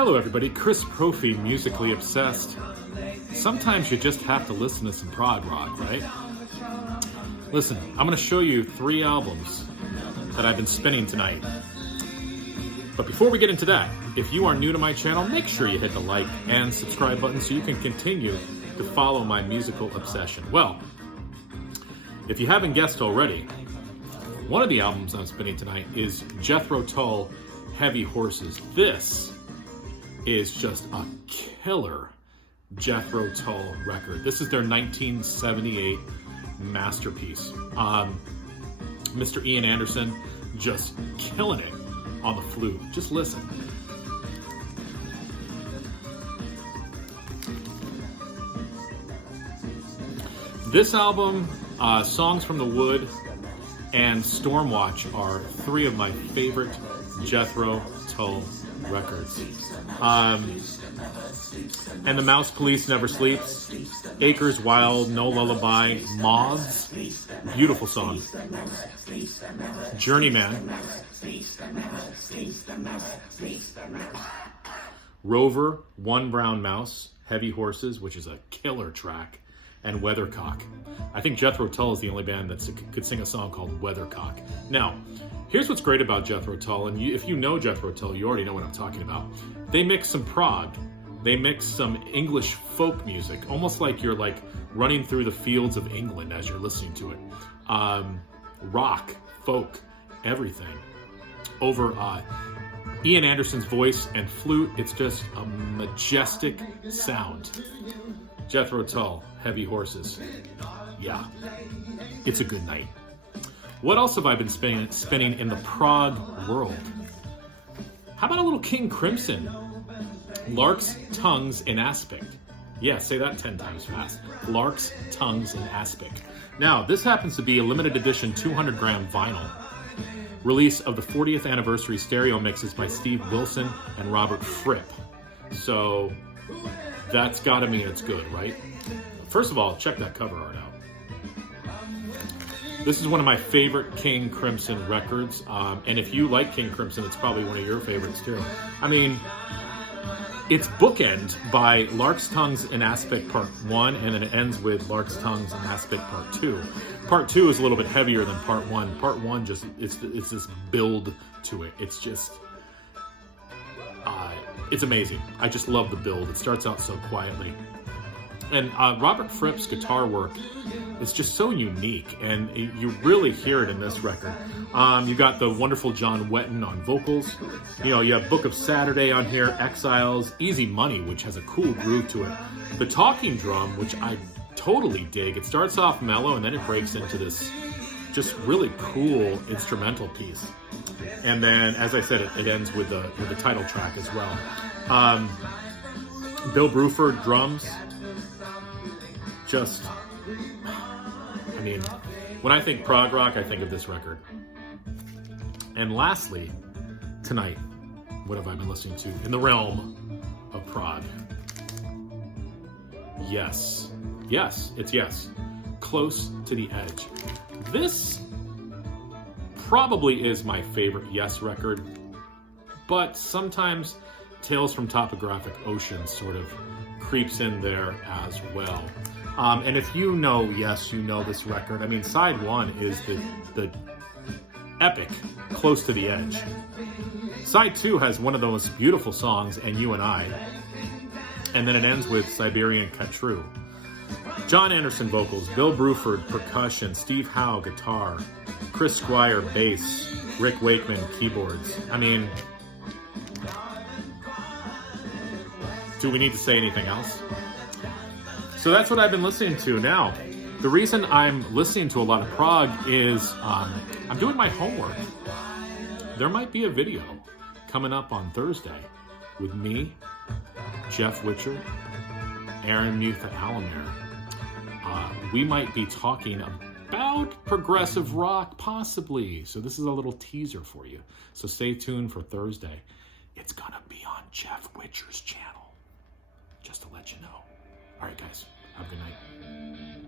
Hello everybody, Chris Profi, musically obsessed. Sometimes you just have to listen to some prog rock, right? Listen, I'm going to show you 3 albums that I've been spinning tonight. But before we get into that, if you are new to my channel, make sure you hit the like and subscribe button so you can continue to follow my musical obsession. Well, if you haven't guessed already, one of the albums I'm spinning tonight is Jethro Tull, Heavy Horses. This is just a killer Jethro Tull record. This is their 1978 masterpiece. Mr. Ian Anderson just killing it on the flute. Just listen. This album, Songs from the Wood, and Stormwatch are 3 of my favorite Jethro Tull records. And the Mouse Police Never Sleeps, Acres Wild, No Lullaby, Moths, beautiful song. Journeyman, Rover, One Brown Mouse, Heavy Horses, which is a killer track, and Weathercock. I think Jethro Tull is the only band that could sing a song called Weathercock. Now, here's what's great about Jethro Tull, and if you know Jethro Tull, you already know what I'm talking about. They mix some prog, they mix some English folk music, almost like you're like running through the fields of England as you're listening to it. Rock, folk, everything. Over Ian Anderson's voice and flute, it's just a majestic sound. Jethro Tull, Heavy Horses. Yeah, it's a good night. What else have I been spinning in the prog world? How about a little King Crimson? Larks, Tongues, and Aspic. Yeah, say that 10 times fast. Larks, Tongues, and Aspic. Now, this happens to be a limited edition 200-gram vinyl release of the 40th anniversary stereo mixes by Steve Wilson and Robert Fripp. So that's gotta mean it's good, right? First of all, check that cover art out. This is one of my favorite King Crimson records, and if you like King Crimson, it's probably one of your favorites too. I mean, it's bookend by Larks, Tongues, and Aspic Part 1, and then it ends with Larks, Tongues, and Aspic Part 2. Part 2 is a little bit heavier than Part 1. Part 1 just, it's this build to it. It's just, it's amazing. I just love the build. It starts out so quietly. And Robert Fripp's guitar work is just so unique, and you really hear it in this record. You got the wonderful John Wetton on vocals. You know, you have Book of Saturday on here, Exiles, Easy Money, which has a cool groove to it. The talking drum, which I totally dig. It starts off mellow, and then it breaks into this just really cool instrumental piece. And then, as I said, it ends with the title track as well. Bill Bruford, drums. Just, I mean, when I think prog rock, I think of this record. And lastly, tonight, what have I been listening to in the realm of prog? Yes, it's Yes. Close to the Edge. This probably is my favorite Yes record, but sometimes Tales from Topographic Ocean sort of creeps in there as well. And if you know Yes, you know this record. I mean, side 1 is the epic Close to the Edge. Side 2 has one of those beautiful songs, And You and I. And then it ends with Siberian Katru. John Anderson vocals, Bill Bruford percussion, Steve Howe guitar, Chris Squire bass, Rick Wakeman keyboards. I mean, do we need to say anything else? So that's what I've been listening to. Now, the reason I'm listening to a lot of prog is I'm doing my homework. There might be a video coming up on Thursday with me, Jeff Witcher, Aaron Mutha Alamere. We might be talking about progressive rock, possibly. So this is a little teaser for you. So stay tuned for Thursday. It's gonna be on Jeff Witcher's channel, just to let you know. All right, guys, have a good night.